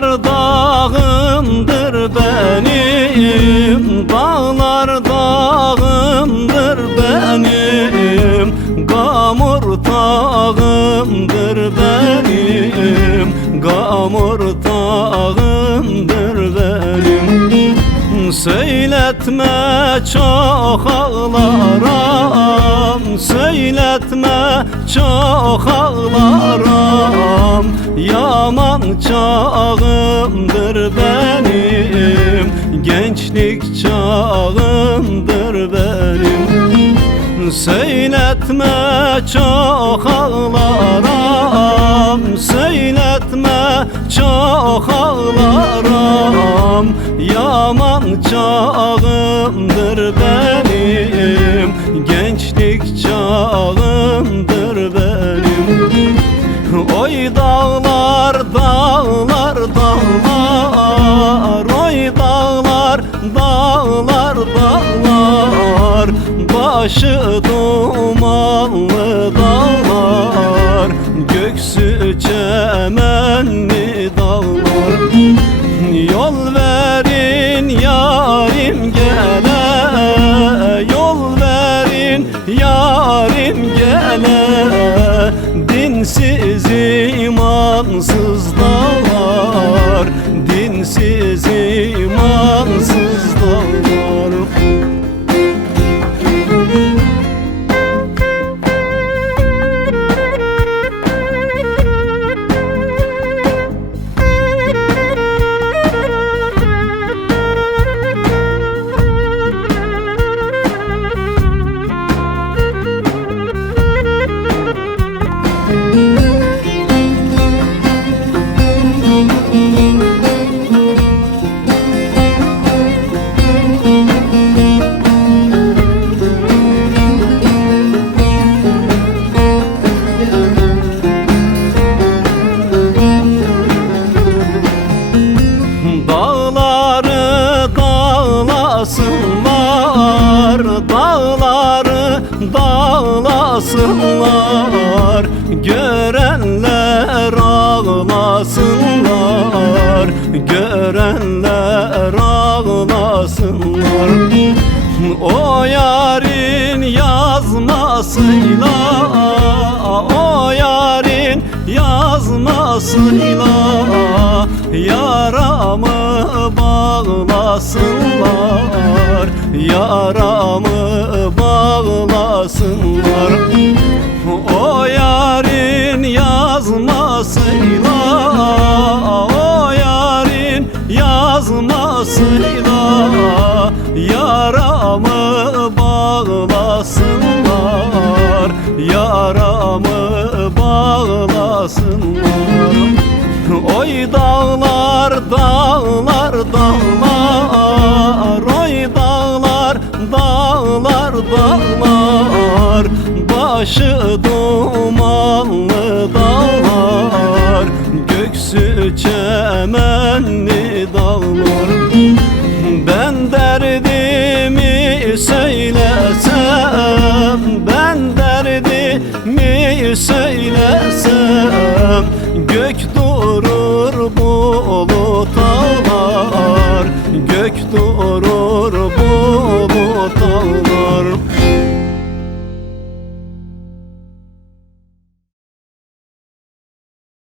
Dağlar dağımdır benim, dağlar dağımdır benim, Gamur tağımdır benim, Gamur tağımdır benim. Söyletme çok ağlaram, söyletme çok ağlaram, yaman çağımdır benim, gençlik çağımdır benim. Söyletme çok ağlaram, söyletme çok ağlaram, yaman çağımdır benim, gençlik çağımdır benim. Oy dağlar dağlar dağlar, oy dağlar dağlar dağlar, başı dumanlı dağlar, göksü çemenli dağlar. Yol verin yarim gele, yol verin yarim gele, dinsiz imansız dağlar, dinsiz imansız dağlar. Dağları dağlasınlar, görenler ağlasınlar, görenler ağlasınlar. O yarın yazmasıyla, o yarın yazmasıyla, yaramı bağlasınlar, yaramı bağlasınlar. O yarın yazmasıyla, o yarın yazmasıyla, yaramı bağlasınlar, yaramı bağlasınlar. Oy dağlar dağlar dağlar, oy dağlar dağlar dağlar, başı dumanlı dağlar, göksü çemenli dağlar. Ben derdimi söylesem, ben derdimi söylesem, gök durur bulut ağlar, gök durur bulut ağlar.